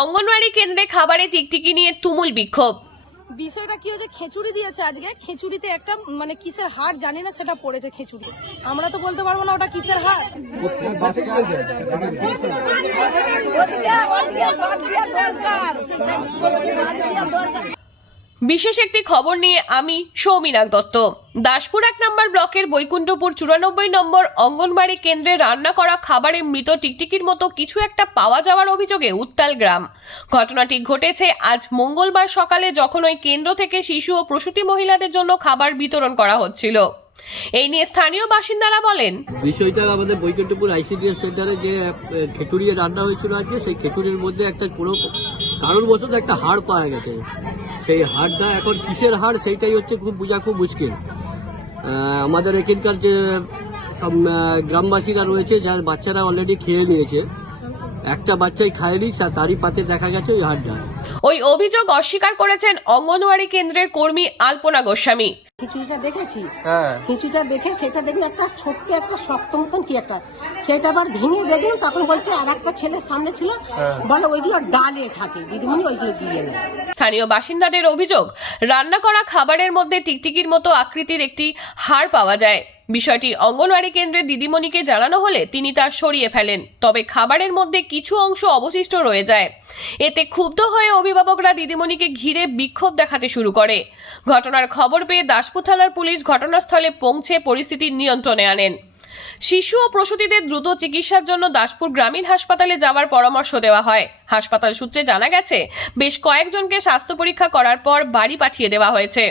অঙ্গনওয়াড়ি কেন্দ্রে খাবারে টিকটিকি নিয়ে তুমুল বিক্ষোভ। বিষয়টা কি হয়েছে? খেচুড়ি দিয়েছে আজকে। খেচুড়িতে একটা মানে কিসের হার জানি না সেটা পড়েছে খেচুড়ি। আমরা তো বলতে পারব না ওটা কিসের হার বিশেষ একটি খবর নিয়ে আমি সৌমিনাক দত্ত। দাসপুর এক নম্বর ব্লকের বৈকুণ্ঠপুর চুরানব্বই নম্বর অঙ্গনবাড়ি কেন্দ্রে রান্না করা খাবারে মৃত টিকটিকির মতো কিছু একটা পাওয়া যাওয়ার অভিযোগে উত্তাল গ্রাম। ঘটনাটি ঘটেছে আজ মঙ্গলবার সকালে যখন ওই কেন্দ্র থেকে শিশু ও প্রসূতি মহিলাদের জন্য খাবার বিতরণ করা হচ্ছিল। এই নিয়ে স্থানীয় বাসিন্দারা বলেন বিষয়টা আমাদের বৈকুণ্ঠপুর আইসিডিএস সেন্টারে যে আহ, রান্না হয়েছিল আজকে সেই খিচুড়ির মধ্যে একটা কোনো কারণবশত একটা হাড় পাওয়া গেছে। সেই হাড়টা এখন কিসের হাড় সেইটাই হচ্ছে খুব বোঝা খুব মুশকিল। আমাদের এখানকার যে সব গ্রামবাসীরা রয়েছে, যার বাচ্চারা অলরেডি খেয়ে নিয়েছে, একটা বাচ্চাই খায়নি তারই পাতে দেখা গেছে ওই হাড়টা ওই অভিযোগ অস্বীকার করেছেন অঙ্গনওয়াড়ি কেন্দ্রের কর্মী আলপনা গোস্বামী। খিচুড়িটা দেখেছি? হ্যাঁ। খিচুড়িটা দেখে সেটা দেখি একটা ছোট্ট একটা শক্ত মতন কি একটা সেটা আবার ভেঙে দেখলাম তখন বলছে আর একটা ছেলের সামনে ছিল। বলে ওইগুলো ডালে থাকে দিদিমণি ওইগুলো দিয়ে নেয়। স্থানীয় বাসিন্দাদের অভিযোগ রান্না করা খাবারের মধ্যে টিকটিকির মতো আকৃতির একটি হাড় পাওয়া যায়। বিষয়টি অঙ্গনওয়াড়ি কেন্দ্রে দিদিমণিকে জানানো হলে তিনি তা সরিয়ে ফেলেন তবে খাবারের মধ্যে কিছু অংশ অবশিষ্ট রয়ে যায়। এতে ক্ষুব্ধ হয়ে অভিভাবকরা দিদিমণিকে ঘিরে বিক্ষোভ দেখাতে শুরু করে। ঘটনার খবর পেয়ে দাসপুর থানার পুলিশ ঘটনাস্থলে পৌঁছে পরিস্থিতি নিয়ন্ত্রণে আনেন। শিশু ও প্রসূতিদের দ্রুত চিকিৎসার জন্য দাসপুর গ্রামীণ হাসপাতালে যাওয়ার পরামর্শ দেওয়া হয়। হাসপাতাল সূত্রে জানা গেছে, বেশ কয়েকজনকে স্বাস্থ্য পরীক্ষা করার পর বাড়ি পাঠিয়ে দেওয়া হয়েছে।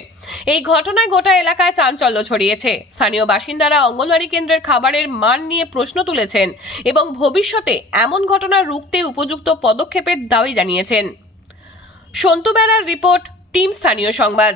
এই ঘটনায় গোটা এলাকায় চাঞ্চল্য ছড়িয়েছে। স্থানীয় বাসিন্দারা অঙ্গনওয়াড়ি কেন্দ্রের খাবারের মান নিয়ে প্রশ্ন তুলেছেন এবং ভবিষ্যতে এমন ঘটনা রুখতে উপযুক্ত পদক্ষেপের দাবি জানিয়েছেন। সন্তু বেড়ার রিপোর্ট, টিম স্থানীয় সংবাদ।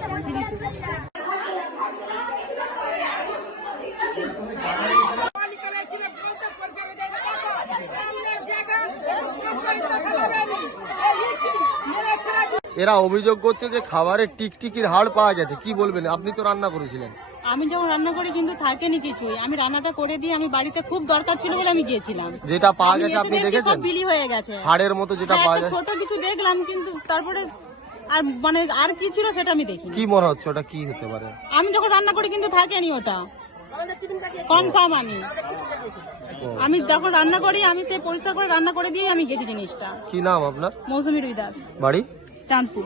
এরা অভিযোগ করছে যে খাবারে টিকটিকির হাড় পাওয়া গেছে। কি বলবেন? আপনি তো রান্না করেছিলেন। আমি যখন রান্না করি কিন্তু থাকেনি কিছুই। আমি রান্নাটা করে দিয়ে আমি বাড়িতে খুব দরকার ছিল বলে আমি গিয়েছিলাম। যেটা পাওয়া গেছে আপনি দেখেছেন? বিলি হয়ে গেছে। হাড়ের মতো যেটা হ্যাঁ, পাওয়া যায়। ছোট কিছু দেখলাম কিন্তু তারপরে আর মানে আর কি ছিল সেটা আমি দেখি কি মনে হচ্ছে ওটা কি হতে পারে? আমি যখন রান্না করি কিন্তু থাকেনি ওটা। কনফার্ম আমি। আমি যখন রান্না করি আমি সেই পরিষ্কার করে রান্না করে দিয়ে আমি গেছি জিনিসটা। কি নাম আপনার? মৌসুমী রুই দাস বাড়ি? চাঁদপুর।